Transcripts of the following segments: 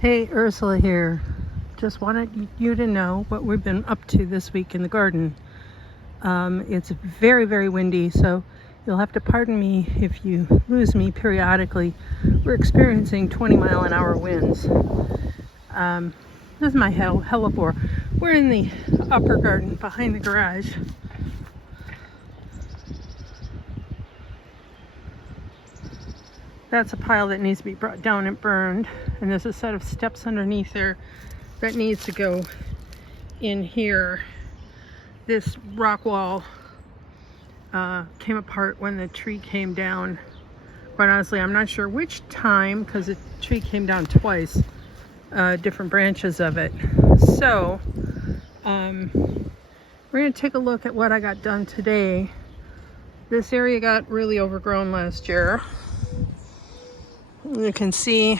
Hey, Ursula here. Just wanted you to know what we've been up to this week in the garden. It's very, very windy, so you'll have to pardon me if you lose me periodically. We're experiencing 20-mile-an-hour winds. This is my hellebore. We're in the upper garden behind the garage. That's a pile that needs to be brought down and burned. And there's a set of steps underneath there that needs to go in here. This rock wall came apart when the tree came down. Quite honestly, I'm not sure which time because the tree came down twice, different branches of it. So we're going to take a look at what I got done today. This area got really overgrown last year. You can see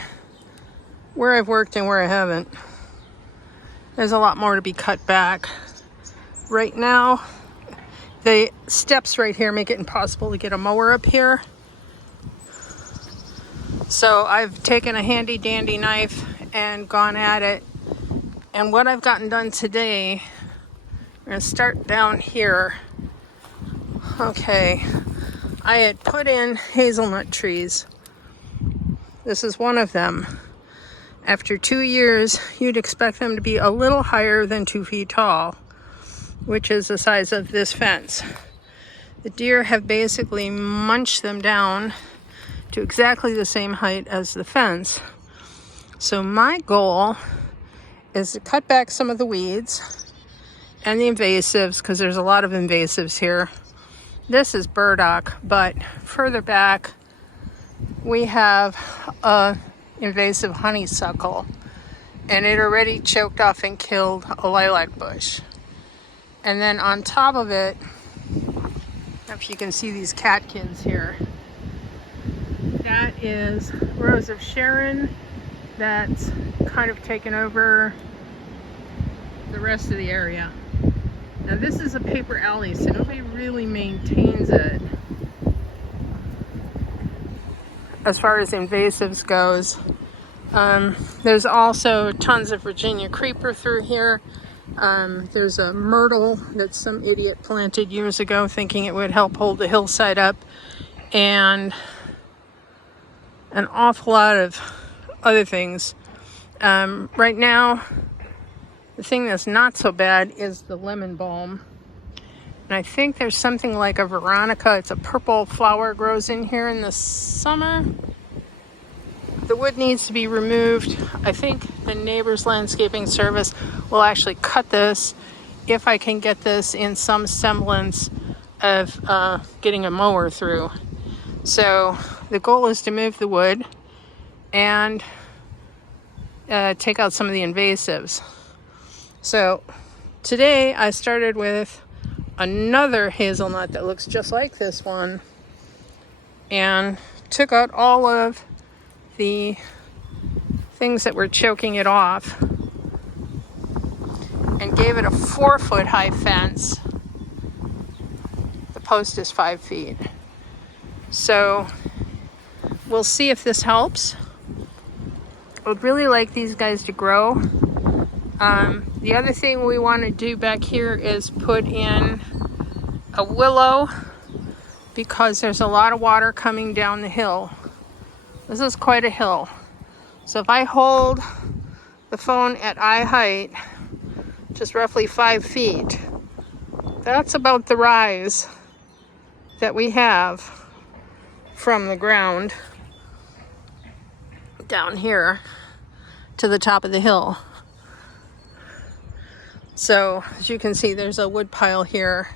where I've worked and where I haven't. There's a lot more to be cut back. Right now, the steps right here make it impossible to get a mower up here. So I've taken a handy dandy knife and gone at it. And what I've gotten done today, I'm going to start down here. Okay, I had put in hazelnut trees. This is one of them. After 2 years, you'd expect them to be a little higher than 2 feet tall, which is the size of this fence. The deer have basically munched them down to exactly the same height as the fence. So my goal is to cut back some of the weeds and the invasives, because there's a lot of invasives here. This is burdock, but further back, we have a invasive honeysuckle, and it already choked off and killed a lilac bush. And then on top of it, if you can see these catkins here, that is Rose of Sharon that's kind of taken over the rest of the area. Now this is a paper alley, so nobody really maintains it as far as invasives goes. There's also tons of Virginia creeper through here. There's a myrtle that some idiot planted years ago thinking it would help hold the hillside up, and an awful lot of other things. Right now, the thing that's not so bad is the lemon balm. And I think there's something like a veronica. It's a purple flower, grows in here in the summer. The wood needs to be removed. I think the neighbor's landscaping service will actually cut this if I can get this in some semblance of getting a mower through. So the goal is to move the wood and take out some of the invasives. So today I started with another hazelnut that looks just like this one and took out all of the things that were choking it off and gave it a 4-foot high fence. The post is 5 feet. So we'll see if this helps. I would really like these guys to grow. The other thing we want to do back here is put in a willow, because there's a lot of water coming down the hill. This is quite a hill. So if I hold the phone at eye height, just roughly 5 feet, that's about the rise that we have from the ground down here to the top of the hill. So as you can see, there's a wood pile here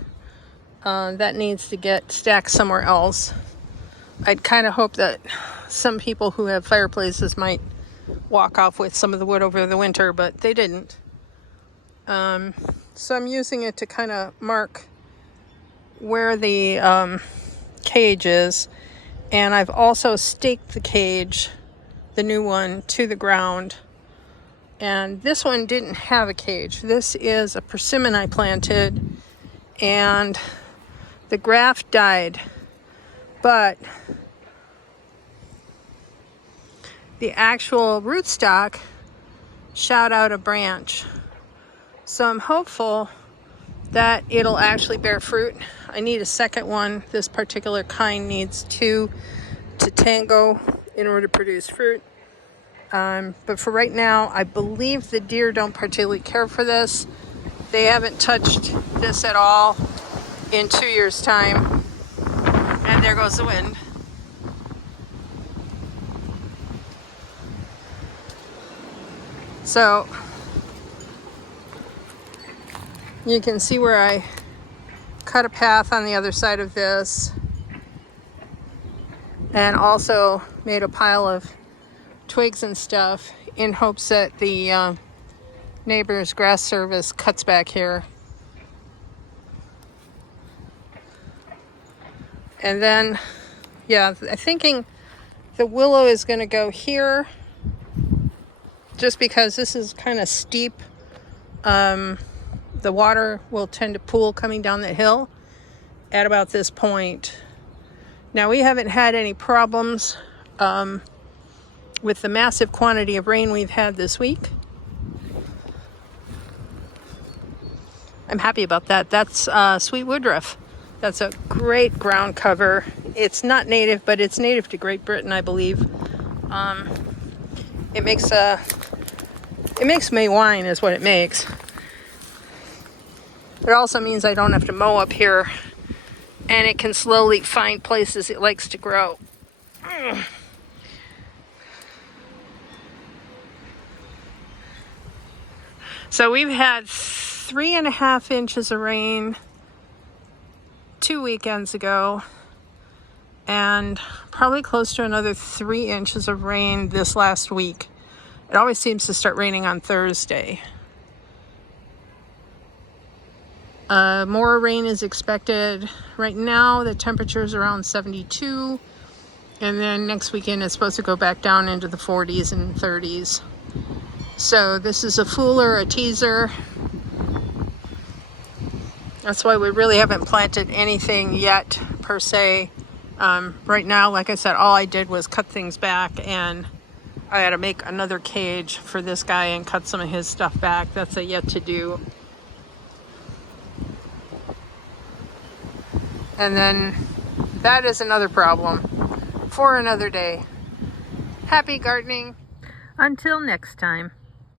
that needs to get stacked somewhere else. I'd kind of hope that some people who have fireplaces might walk off with some of the wood over the winter, but they didn't. So I'm using it to kind of mark where the cage is. And I've also staked the cage, the new one, to the ground. And this one didn't have a cage. This is a persimmon I planted, and the graft died. But the actual rootstock shout out a branch. So I'm hopeful that it'll actually bear fruit. I need a second one. This particular kind needs 2 to tango in order to produce fruit. But for right now, I believe the deer don't particularly care for this. They haven't touched this at all in 2 years' time. And there goes the wind. So you can see where I cut a path on the other side of this, and also made a pile of twigs and stuff in hopes that the neighbor's grass service cuts back here. And then, yeah, I'm thinking the willow is going to go here just because this is kind of steep. The water will tend to pool coming down the hill at about this point. Now, we haven't had any problems with the massive quantity of rain we've had this week. I'm happy about that. That's sweet woodruff. That's a great ground cover. It's not native, but it's native to Great Britain, I believe. It makes May wine is what it makes. It also means I don't have to mow up here, and it can slowly find places it likes to grow. So we've had 3.5 inches of rain 2 weekends ago, and probably close to another 3 inches of rain this last week. It always seems to start raining on Thursday. More rain is expected. Right now, the temperature is around 72. And then next weekend, it's supposed to go back down into the 40s and 30s. So this is a fooler, a teaser. That's why we really haven't planted anything yet, per se. Right now, like I said, all I did was cut things back, and I had to make another cage for this guy and cut some of his stuff back. That's a yet to do. And then that is another problem for another day. Happy gardening. Until next time.